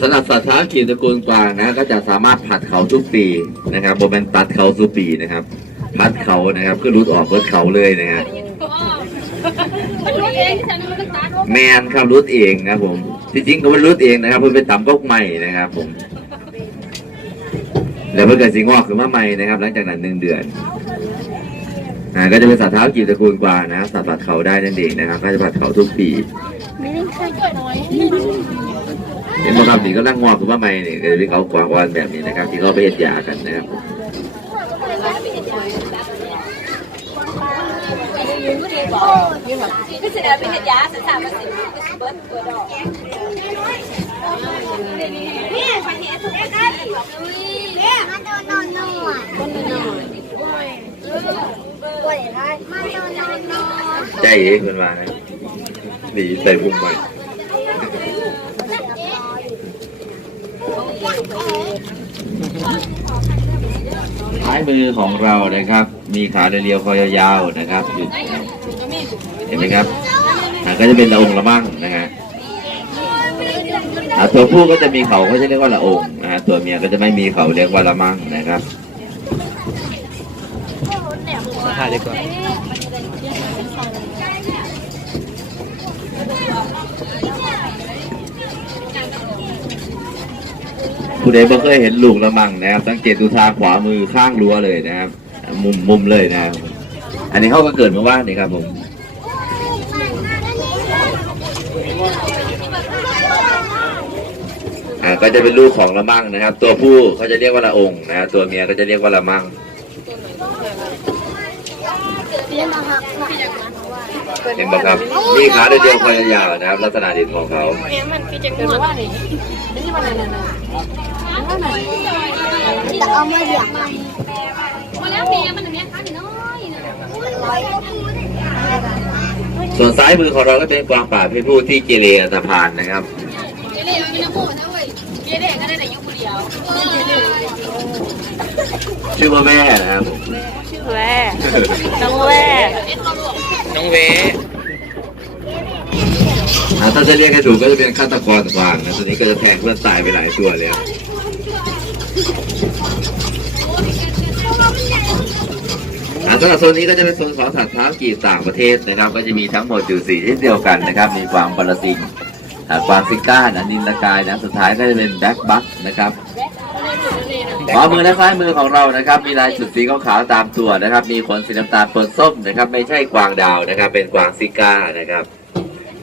สำหรับสัตว์ท้าขี่ตระกูลกวางนะก็จะสามารถผัดเขาทุกปีนะครับโบเป็นตัดเขาสุปีนะครับพัดเขานะครับก็รุดออกเบิดเขาเลยนะฮะแมนครับรุดเองครับผมจริงๆก็เป็นรุดเองนะครับเพื่อไปตำก๊กใหม่นะครับผมแล้วเพื่อเกิดสีงอกขึ้นมาใหม่นะครับหลังจากนั้น1 เดือนก็จะเป็นสัตว์เท้ากีบตระกูลกวางนะสัตว์ผัดเขาได้นั่นเองนะครับก็จะผัดเขาทุกปีเห็นพวกเราสีก็นั่งงอกขึ้นมาใหม่เนี่ยก็จะเป็นเขากวางวานแบบนี้นะครับที่เขาไปเฮ็ดยากันนะครับก็แสดงเป็นยาสันสามสิบเบิร์ดตัวดอกนี่ฟังเห็นถูกไหมกันนี่มาโดนนอนนอนใจเองเป็นว่านะหนีใส่พุ่งไปท้ายมือของเรานะครับมีขาเรียวๆคอยาวๆนะครับเห็นไหมครับก็จะเป็นละองละมั่งนะฮะตัวผู้ก็จะมีเขาเขาจะเรียกว่าละองนะฮะตัวเมียก็จะไม่มีเขาเรียกว่าละมั่งนะครับถ่ายดีกว่าผู้ใดบ่เคยเห็นลูกละมั่งนะครับสังเกตดูทางขวามือข้างรั้วเลยนะครับมุมเลยนะครับอันนี้เขาก็เกิดมาว่านี่ครับผมก็จะเป็นลูกของละมั่งนะครับตัวผู้เขาจะเรียกว่าละองนะตัวเมียก็จะเรียกว่าละมั่งเห็นไหมครับมีขาเดียวคอยาวๆนะครับลักษณะเด่นของเขาแต่เอามาเลี้ยงมาแล้วเมียมันเนี่ยขาน้อยส่วนซ้ายมือของเราก็เป็นกวางป่าเพศผู้ที่เกเรอันธพาลนะครับเกเรมันเป็นน้ำพุนะเว้ยเกเรก็ได้แต่ยุคเดียวชื่อว่าแม่นะครับชื่อแม่น้องแม่น้องเวถ้าจะเรียกให้ถูกก็จะเป็นฆาตกรกวางนะตัวนี้ก็จะแทงเพื่อนตายไปหลายตัวแล้วสำหรับโซนนี้ก็จะเป็นโซนของสัตว์เท้ากีบต่างประเทศนะครับก็จะมีทั้งหมดอยู่4เช่นเดียวกันนะครับมีกวางบาลาซิงกวางซิก้านิลกายนะสุดท้ายก็จะเป็นแบ็คบัคนะครับขวามือและซ้ายมือของเรานะครับมีลายจุดสีขาวๆตามตัวนะครับมีขนสีน้ำตาลปนส้มนะครับไม่ใช่กวางดาวนะครับเป็นกวางซิก้านะครับ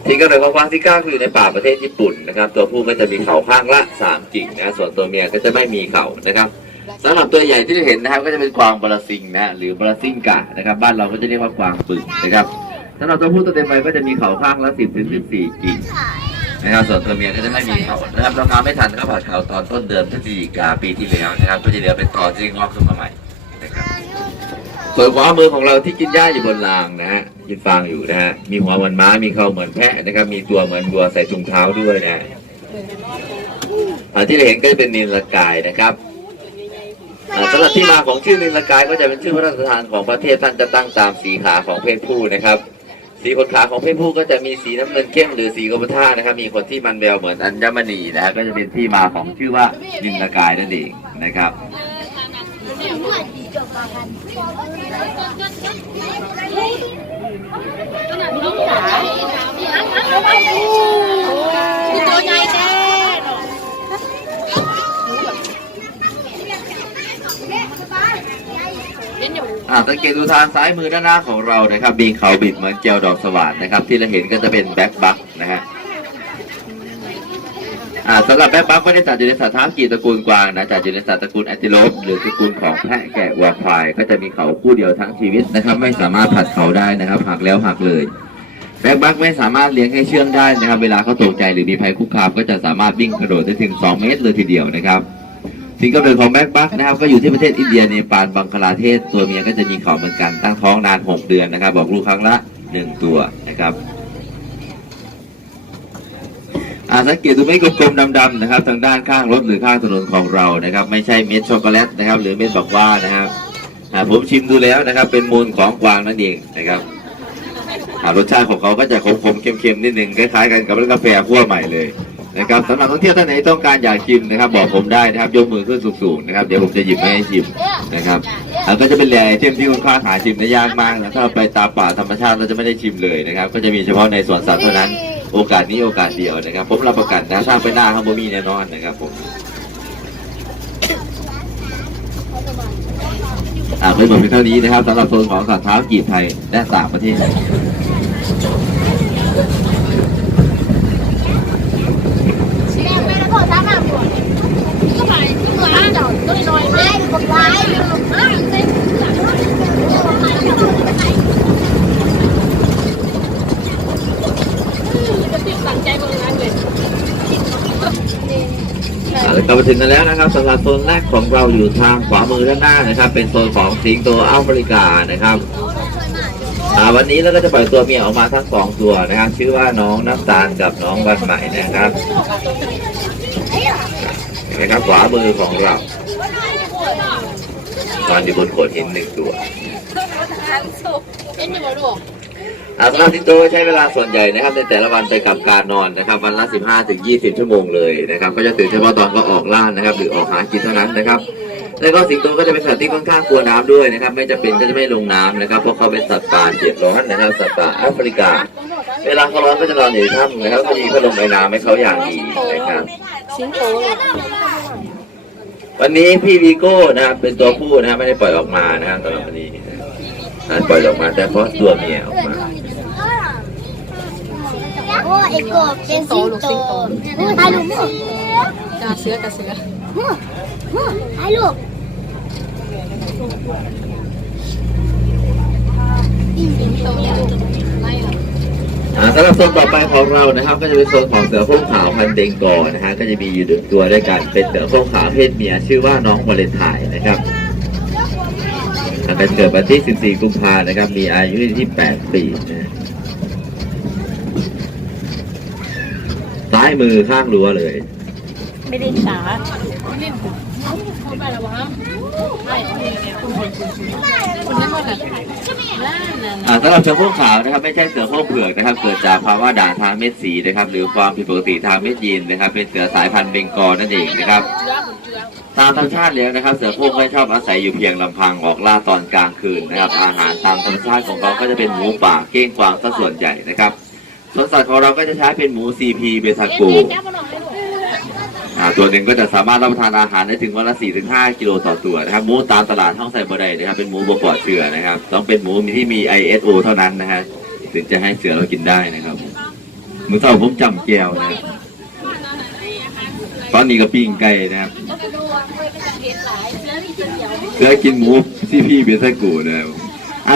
ที่กำเนิดของกวางซิก้าคืออยู่ในป่าประเทศญี่ปุ่นนะครับตัวผู้ก็จะมีเขาข้างละ3 กิ่งนะส่วนตัวเมียก็จะไม่มีเขานะครับสำหรับตัวใหญ่ที่เราเห็นนะครับก็จะเป็นกวางบาลาซิงนะหรือบาลาซิงกะนะครับบ้านเราก็จะเรียกว่ากวางปึกนะครับสำหรับตัวผู้ตัวเต็มวัยก็จะมีเขาข้างละ10 ถึง 14 กิ่งนะครับส่วนตัวเมียก็จะไม่มีเขานะครับเรามาไม่ทันก็ผ่าเขาตอนต้นเดือนพฤศจิกาปีที่แล้วนะครับก็จะเหลือเป็นตอนที่งอกขึ้นมาใหม่นะครับส่วนขวามือของเราที่กินหญ้าอยู่บนรางนะฮะกินฟางอยู่นะฮะมีหัวเหมือนม้ามีเขาเหมือนแพะนะครับมีตัวเหมือนวัวใส่ถุงเท้าด้วยนะที่เราเห็นก็จะเป็นนิลกายนะครับสำหรับที่มาของชื่อนิลกายก็จะเป็นชื่อพระราชทานของประเทศท่านจะตั้งตามสีขาของเพศผู้นะครับสีขนขาของเพศผู้ก็จะมีสีน้ำเงินเข้มหรือสีกรมท่านะครับมีขนที่มันแววเหมือนอัญมณีนะก็จะเป็นที่มาของชื่อว่านิลกายนั่นเองนะครับตัวใหญ่แท้สังเกตดูทางซ้ายมือด้านหน้าของเรานะครับมีเขาบิดเหมือนแก้วดอกสว่านนะครับที่เราเห็นก็จะเป็นแบ็คบัคนะฮะสำหรับแบ็คบัคไม่ได้จัดอยู่ในสัตว์เท้ากีบตระกูลกวางนะจัดอยู่ในสัตว์ตระกูลแอนติโลปหรือตระกูลของแพะแกะวัวควายก็จะมีเขาคู่เดียวทั้งชีวิตนะครับไม่สามารถผัดเขาได้นะครับหักแล้วหักเลยแบ็คบัคไม่สามารถเลี้ยงให้เชื่องได้นะครับเวลาเขาตกใจหรือมีภัยคุกคามก็จะสามารถวิ่งกระโดดได้ถึง2 เมตรเลยทีเดียวนะครับสิ่งกำเนิดของแบ็คบัคนะครับก็อยู่ที่ประเทศอินเดียเนปาลบังคลาเทศตัวเมียก็จะมีเขาเหมือนกันตั้งท้องนาน6 เดือนนะครับบอกลูกครั้งละ1 ตัวนะครับสังเกตดูเม็ดกลมๆดำๆนะครับทางด้านข้างรถหรือข้างถนนของเรานะครับไม่ใช่เม็ดช็อกโกแลตนะครับหรือเม็ดบอกว่านะครับผมชิมดูแล้วนะครับเป็นมูลของกวางนั่นเองนะครับรสชาติของเขาก็จะขมๆเค็มๆนิดนึงคล้ายๆกันกับกาแฟคั่วใหม่เลย นะครับสำหรับนักท่องเที่ยวท่านไหนต้องการอยากชิมนะครับบอกผมได้นะครับยกมือขึ้นสูงๆนะครับเดี๋ยวผมจะหยิบมาให้ชิมนะครับก็จะเป็นแหล่ไอเทมที่คุณค่าหาชิมได้ยากมากนะถ้าไปตามป่าธรรมชาติเราจะไม่ได้ชิมเลยนะครับก็จะมีเฉพาะในสวนสัตว์เท่านั้นโอกาสนี้โอกาสเดียวนะครับผมรับประกันนะถ้าไปหน้าข้างบนมีแน่นอนนะครับผมเพื่อนผมเป็นเท่านี้นะครับสำหรับโซนของสัตว์เท้ากีบไทยและต่างประเทศเรามาถึงกันแล้วนะครับสำหรับโซนแรกของเราอยู่ทางขวามือด้านหน้านะครับเป็นโซนของสิงโตแอฟริกานะครับวันนี้เราก็จะปล่อยตัวเมียออกมาทั้ง2ตัวนะครับชื่อว่าน้องน้ำตาลกับน้องวันใหม่นะครับนะครับขวามือของเรานอนอยู่บนโขดหิน1 ตัวสำหรับสิงโตใช้เวลาส่วนใหญ่นะครับในแต่ละวันไปกับการนอนนะครับวันละ15-20 ชั่วโมงเลยนะครับก็จะตื่นเฉพาะตอนก็ออกล่านะครับหรือออกหากินเท่านั้นนะครับแล้วก็สิงโตก็จะเป็นสัตว์ที่ค่อนข้างกลัวน้ำด้วยนะครับไม่จะเป็นก็จะไม่ลงน้ำนะครับเพราะเขาเป็นสัตว์ป่าเจ็ดร้อนนะครับสัตว์ป่าแอฟริกาเวลาเขาร้อนก็จะนอนอยู่ในถ้ำนะครับก็มีพัดลมในน้ำให้เขาอย่างดีนะครับวันนี้พี่วีโก้นะครับเป็นตัวผู้นะครับไม่ได้ปล่อยออกมานะครับตอนนี้ปล่อยออกมาแต่เพราะตัวเมียออกมาโอ้ไอ้กบเป็นสิงโตไอ้ลูกกระเสือกระเสือไอ้ลูกสำหรับโซนต่อไปของเรานะครับก็จะเป็นโซนของเสือโคร่งขาวพันธุ์เบงกอลนะฮะก็จะมีอยู่1 ตัวด้วยกันเป็นเสือโคร่งขาวเพศเมียชื่อว่าน้องวาเลนไทน์นะครับเกิดวันที่14 กุมภาพันธ์นะครับมีอายุที่8 ปีนะซ้ายมือข้างรั้วเลยไม่ได้สาสำหรับเสือโคร่งขาวนะครับไม่ใช่เสือโคร่งเผือกนะครับเกิดจากภาวะด่างทางเม็ดสีนะครับหรือความผิดปกติทางเม็ดยีนนะครับเป็นเสือสายพันธุ์เบงกอลนั่นเองนะครับตามธรรมชาติแล้วนะครับเสือโคร่งไม่ชอบอาศัยอยู่เพียงลำพังออกล่าตอนกลางคืนนะครับอาหารตามธรรมชาติของเขาก็จะเป็นหมูป่าเก้งกวางซะส่วนใหญ่นะครับสวนสัตว์ของเราก็จะใช้เป็นหมู CP เบทาโกตัวหนึ่งก็จะสามารถรับประทานอาหารได้ถึงวันละ 4-5 กิโลต่อตัวนะครับหมูตามตลาดท้องใส่บะไดนะครับเป็นหมูบ่ปลอดเชื้อนะครับต้องเป็นหมูที่มี ISO เท่านั้นนะฮะถึงจะให้เสือเรากินได้นะครับมื้อเช้าผมจำแก้วนะตอนนี้ก็ปิ้งไก่นะครับเสือกินหมู CP เบทาโกนะครับ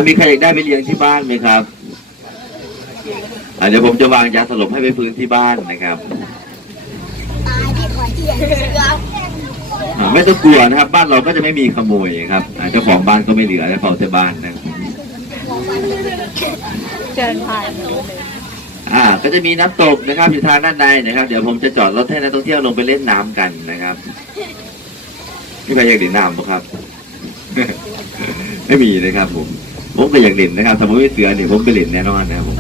มีใครอยากได้ไปเลี้ยงที่บ้านไหมครับเดี๋ยวผมจะวางยาสลบให้ไปพื้นที่บ้านนะครับไม่ต้องกลัวนะครับบ้านเราก็จะไม่มีขโมยครับเจ้าของบ้านก็ไม่เหลือแล้วเฝ้าแต่บ้านนะเชิญผ่านก็จะมีน้ำตกนะครับอยู่ทางด้านในนะครับเดี๋ยวผมจะจอดรถให้นักท่องเที่ยวลงไปเล่นน้ำกันนะครับพี่ใครอยากเล่นน้ำป่ะครับ ไม่มีนะครับผมก็อยากเล่นนะครับสมมติว่าเสือเนี่ยผมไปเล่นแน่นอนนะครับผม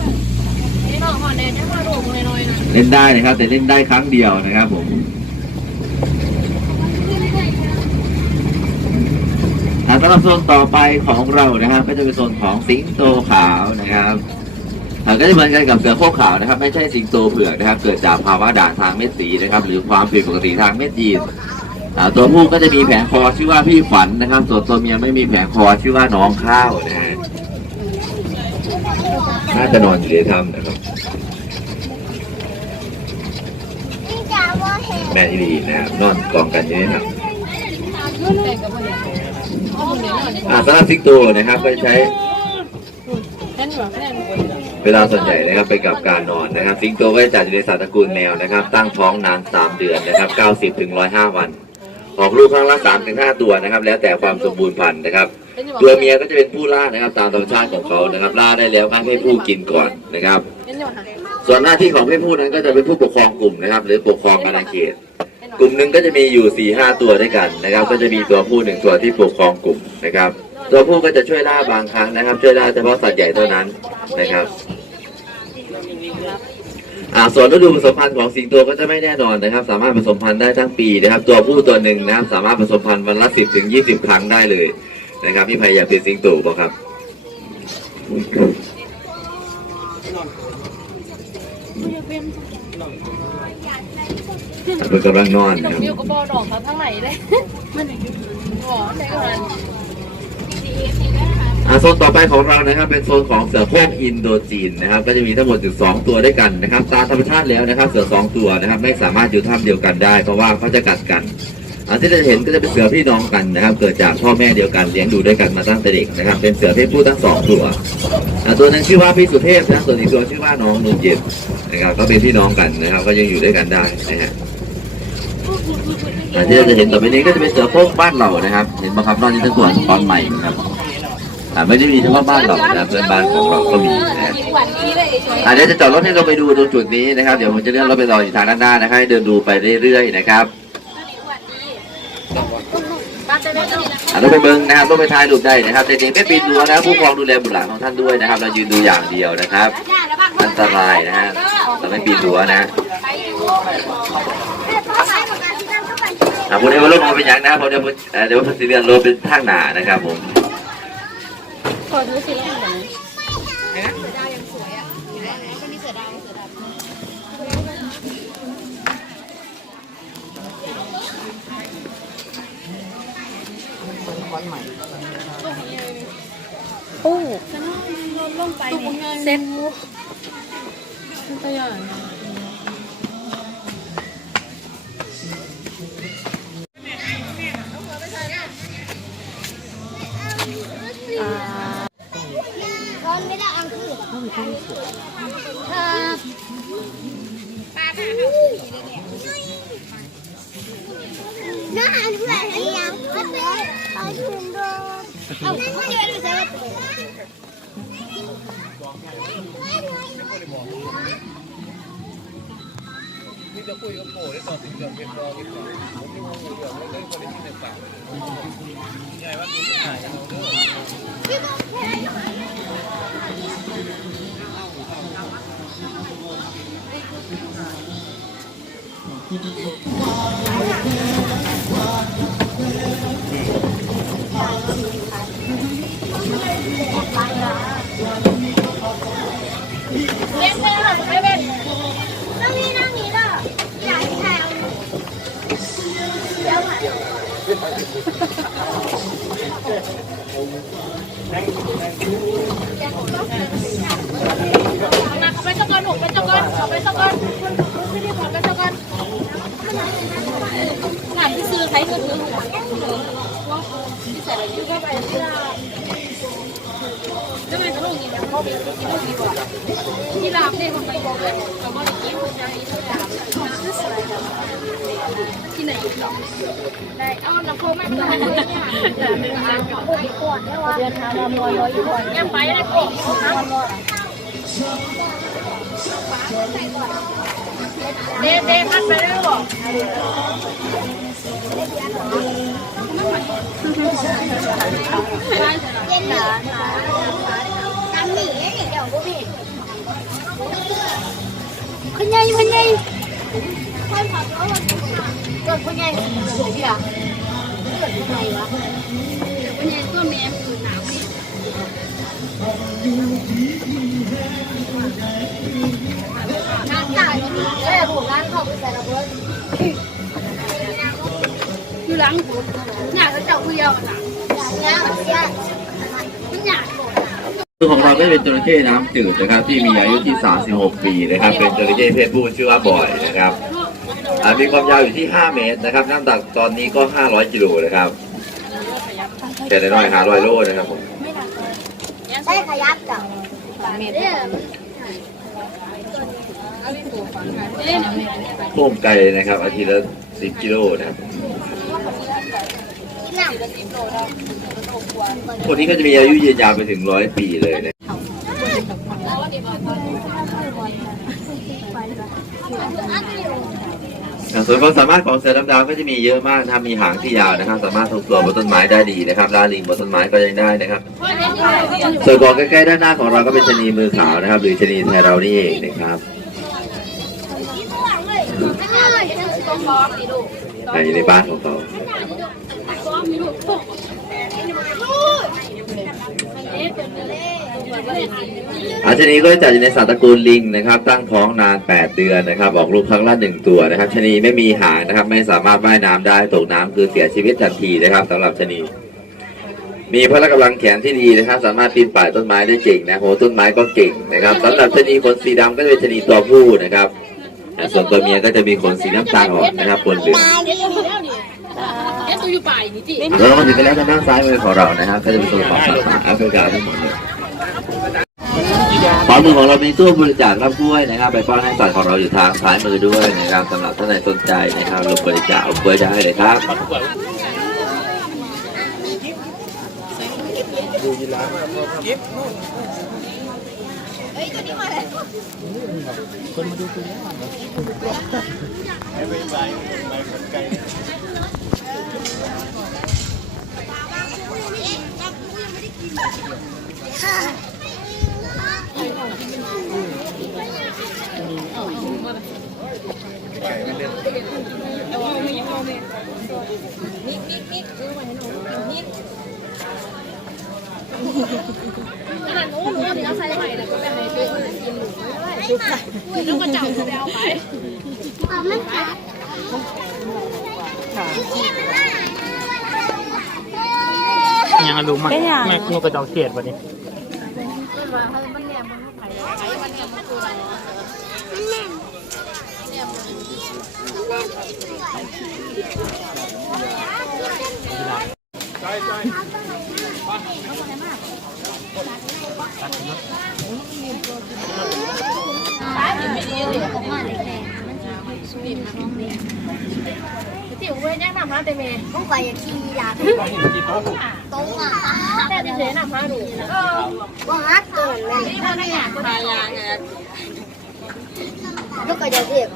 เล่นได้นะครับแต่เล่นได้ครั้งเดียวนะครับผมสำหรับโซนต่อไปของเรานะครับก็จะเป็นโซนของสิงโตขาวนะครับก็จะเหมือนกันกับเสือโคร่งขาวนะครับไม่ใช่สิงโตเผือกนะครับเกิดจากภาวะด่างทางเม็ดสีนะครับหรือความผิดปกติทางเม็ดยีนตัวผู้ก็จะมีแผงคอชื่อว่าพี่ขวัญนะครับส่วนตัวเมียไม่มีแผงคอชื่อว่าน้องข้าวนะฮะน่าจะนอนอยู่ในถ้ำนะครับแม่ดีนะครับนอนกองกันอยู่ในถ้ำสำหรับสิงโตนะครับก็ใช้เวลาส่วนใหญ่นะครับไปกับการนอนนะครับสิงโตก็จะจัดอยู่ในสัตว์ตระกูลแมวนะครับตั้งท้องนาน3 เดือนนะครับ90-105 วันออกลูกครั้งละ 3-5 ตัวนะครับแล้วแต่ความสมบูรณ์พันธุ์นะครับตัวเมียก็จะเป็นผู้ล่านะครับตามธรรมชาติของเขานะครับล่าได้แล้วให้ผู้กินก่อนนะครับส่วนหน้าที่ของเพศผู้นั้นก็จะเป็นผู้ปกครองกลุ่มนะครับหรือปกครองอาณาเขตกลุ่มหนึ่งก็จะมีอยู่ 4-5 ตัวด้วยกันนะครับก็จะมีตัวผู้1 ตัวที่ปกครองกลุ่มนะครับตัวผู้ก็จะช่วยล่าบางครั้งนะครับช่วยล่าเฉพาะสัตว์ใหญ่เท่านั้นนะครับ ส่วนฤดูผสมพันธุ์ของสิงโตก็จะไม่แน่นอนนะครับ สามารถผสมพันธุ์ได้ทั้งปีนะครับ ตัวผู้ตัวหนึ่งนะครับสามารถผสมพันธุ์วันละ10 ถึง 20 ครั้งได้เลยนะครับพี่ไพอยากเป็นสิงโตบ่ครับเป็นกำลังนอนนะครับ อยู่กับบอดอกเขาทั้งไหนเลยมันหัวไหนกัน โซนต่อไปของเรานะครับเป็นโซนของเสือโคร่งอินโดจีนนะครับก็จะมีทั้งหมดถึง2ตัวด้วยกันนะครับตามธรรมชาติแล้วนะครับเสือ2ตัวนะครับไม่สามารถอยู่ถ้ำเดียวกันได้เพราะว่าเขาจะกัดกันที่เราเห็นก็จะเป็นเสือพี่น้องกันนะครับเกิดจากพ่อแม่เดียวกันเลี้ยงดูด้วยกันมาตั้งแต่เด็กนะครับเป็นเสือเพศผู้ทั้ง2ตัวตัวนึงชื่อว่าพี่สุเทพนะส่วนอีกตัวชื่อว่าน้องนุ่นเย็นนะครับก็เป็นพี่น้องกันนะครับก็ยังอยู่ด้วยกันได้นะฮะที่เราจะเห็นต่อไปนี้ก็จะเป็นเสือโคร่งบ้านเรานะครับเห็นไหมครับนอกจากทั้งตัวตอนใหม่ครับไม่ได้มีเฉพาะบ้านเรานะเพื่อนบ้านของเราก็มีนะเดี๋ยวจะจอดรถให้เราไปดูตรงจุดนี้นะครับเดี๋ยวผมจะเลื่อนรถไปรออยู่ทางด้านหน้านะครับให้เดินดูไปเรื่อยๆนะครับเราไปเบิ้งนะครับต้องไปถ่ายรูปได้นะครับแต่เด็กไม่ปีนรั้วนะผู้ปกครองดูแลบุตรหลานของท่านด้วยนะครับเรายืนดูอย่างเดียวนะครับอันตรายนะฮะเราไม่ปีนรั้วนะผมเดี๋ยวรถมาเป็นอย่างนะผมเดี๋ยวพัสดุเรียนรถเป็นทางหนานะครับผมขอดูสิแล้วไหนโอ้ลงไปเซ็ตตัวอย่างไม่ได้อังคือน่าอันเพื่อนให้ยังเอาชุนโดเอาเพื่อนดูสินี่จะคุยกับโผล่ได้ตอนถึงเดือนเป็นรอดีกว่าผมที่มองอยู่เดือนเรื่องคนที่ในป่าใหญ่ว่าคุณจะถ่ายเราเด้อเล่นเล่นหรอไม่เล่นนั่งนี่เด้ออยากถ่ายเอาเดี๋ยวมาไปสักก่อนหนูไปสักก่อนไปสักก่อนไม่ได้ขอไปสักก่อนงานที่ซื้อใช้เงินซื้อหัวที่ใส่อะไรอยู่ก็ไปที่ร้านแล้วมันจะลงอย่างนี้เขาไปกินลูกดีกว่าที่ร้านเนี่ยคนไปบอกเลยเราก็ได้กินคนจะมีทุกอย่างที่ไหนได้เอาน้ำโค้งไม่เป็นไรเนี่ยโอ้ยปวดเนี่ยว่ะเดินทางมาลอยอยู่ก่อนยังไปได้ก่อนเด้พัดไปได้หรอเย็นหนาการหนีเดี๋ยวกูพี่คุณยายค่อยขับรถเกิดคุณยายสวยดีอ่ะเกิดยังไงวะคุณยายตัวแม่คือหนาวนี่ทางจ่ายนี่ผมร้านเขาไปใส่ระเบิดอยู่หลังผมหน้าเขาเจ้าผู้เยาว์หลังแล้วมันหยาดหมดของเราได้เป็นจระเข้น้ำจืดนะครับที่มีอายุที่36 ปีนะครับเป็นจระเข้เพศผู้ชื่อว่าบอยนะครับมีความยาวอยู่ที่5 เมตรนะครับน้ำหนักตอนนี้ก็500 กิโลนะครับแค่น้อย500 โลนะครับผมได้ขยับจ้ะโค้งไกลนะครับอาทิตย์ละ10 กิโลนะครับคนนี้ก็จะมีอายุยืนยาวไปถึง100 ปีเลยนะส่วนความสามารถของเสือดำดาวก็จะมีเยอะมากนะครับมีหางที่ยาวนะครับสามารถทุบตัวบนต้นไม้ได้ดีนะครับล่าลิงบนต้นไม้ก็ยังได้นะครับส่วนบ่อใกล้ๆด้านหน้าของเราก็เป็นชะนีมือขาวนะครับหรือชะนีไทยเรานี่เองนะครับ ต้องฟ้องนี่ลูก อยู่ในบ้านของเขา ฟ้องนี่ลูกลูกชะนีก็จะจัดอยู่ในสัตว์ตระกูลลิงนะครับ ตั้งท้องนาน8เดือนนะครับออกลูกครั้งละ1ตัวนะครับชะนีไม่มีหางนะครับไม่สามารถว่ายน้ำได้ตกน้ำคือเสียชีวิตทันทีนะครับสำหรับชะนีมีพละกำลังแขนที่ดีนะครับสามารถปีนป่ายต้นไม้ได้เก่งนะโหต้นไม้ก็เก่งนะครับสำหรับชะนีขนสีดำก็จะเป็นชะนีตัวผู้นะครับส่วนตัวเมียก็จะมีขนสีน้ำตาลอ่อนนะครับปนเหลือง ตัวอยู่ป่ายนี่จิ แล้วเรามาถึงกันแล้วทางด้านซ้ายมือของเรานะครับก็จะเป็นโซนของสัตว์ป่าแอฟริกาทั้งหมดเลยขวามือของเรามีตู้บริจาครับกล้วยนะครับไปป้อนให้สัตว์ของเราอยู่ทางซ้ายมือด้วยนะครับสำหรับท่านใดสนใจนะครับลงบริจาคเอากล้วยได้เลยครับ ดูยีราฟกิ๊บนู่น เฮ้ยตัวนี้มาแล้ว คนมาดูตัวนี้ไม่ไปคนไกล ขนาดนู้นหนูถึงเอาใส่ใหม่แล้วก็แบบไหนด้วยกินหนูด้วยลูกกระเจ้าไปเอาไปมันขาดยังรู้มั้ยแม่นกกระจอกเทศวันนี้ใช่ใช่ ติ๋วเว้ยย่างน้ำฮะเตเมย์ต้องไปขี่ยาตรงอ่ะแต่เฉยๆน้ำฮะหนูว่าฮัทเกินเลยนี่เขาไม่อยากทายาไงลูกกระเจี๊ยบ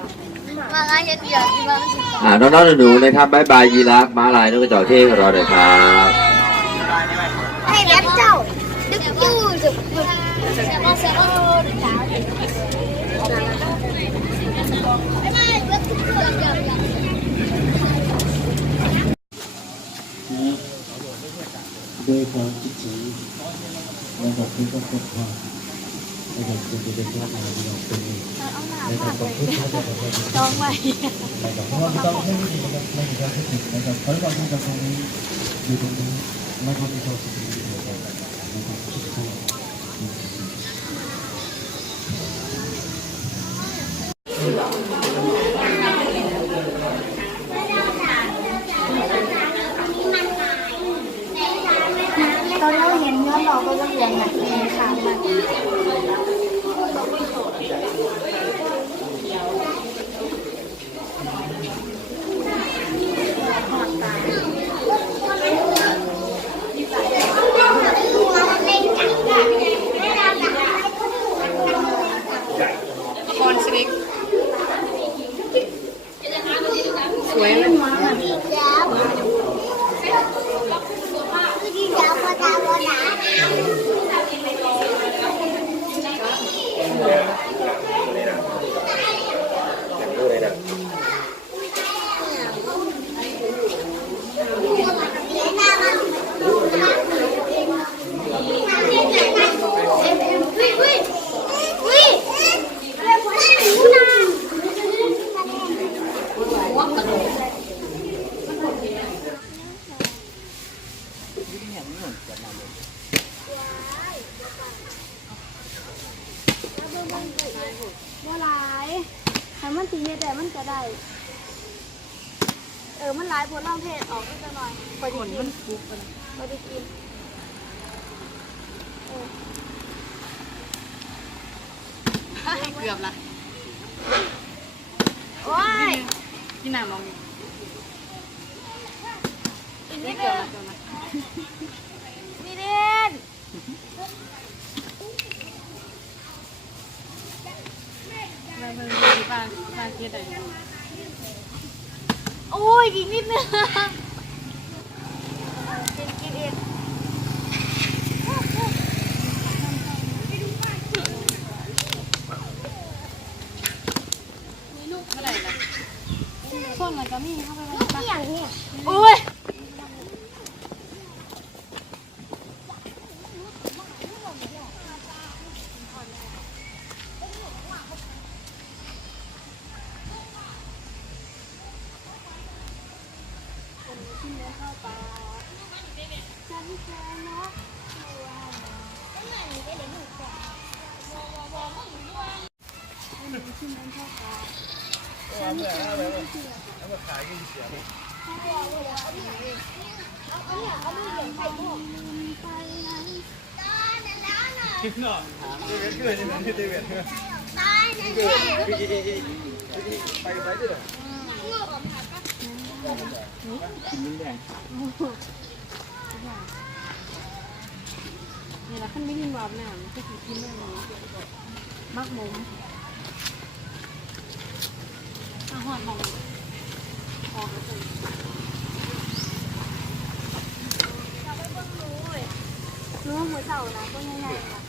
มาไงเย็นเดียวที่บ้านน้องๆหนูๆนะครับบ๊ายบายยีราฟม้าลายนกกระจอกเทศของเราเลยครับ ให้แรปเจ้าดึกจู้ดึกเซมาเซมาด้วยความคิดถึงและขอบคุณทุกคนค่ะและขอบคุณที่เป็นญาติเราที่เราเป็นและขอบคุณที่ได้รับการจองไว้และขอบคุณที่ต้องให้ดีนะครับไม่มีการคิดถึงนะครับขอให้เราที่จะตรงนี้อยู่ตรงนี้และก็มีความสุขดีนะครับนะครับทุกคนตอนเราเห็นเนื้อเราก็จะเรียนแบบนี้ค่ะคอนสลิกสวยเลยว่าหลายให้มันตีแต่มันจะได้มันหลายผลล่องเพศออกก็จะหน่อยพอดีกินพอดีกินเกือบละโอ้ยพี่หนามองอีกนิดเดียวนี่เด่นโอ้ยอีกนิดนึงกินเองมีลูกเมื่อไหร่ล่ะส้น เอาเมื่อเอามาขายกันเสียเลยคิดหน่อยเดือดเดือดเดือดเดือดไปไปเดือด กินลิ้นแดง นี่ละขั้นไม่กินหวานน่ะมันก็คือกินได้เลยมักหมูอาหารของออกแล้วรู้ว่าหัวเสานะก็ง่ายๆค่ะ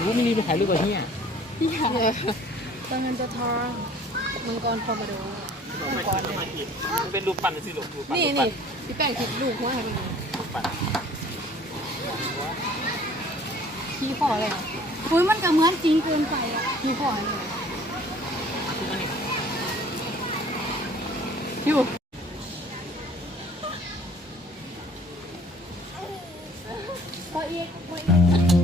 รู้ไม่รีบไปถ่ายรูปกับเฮีย พี่ค่ะตัวเงินตัวทองมังกรคอมาโดมังกรเนี่ย มันเป็นรูปปั้นสิลูกรูปปั้น นี่นี่พี่แป้งคิดลูกหัวให้มัน รูปปั้น ขี้ขอเลยอ่ะอุ้ยมันก็เหมือนจริงเกินไปอ่ะขี้ขอเลยอยู่พออีก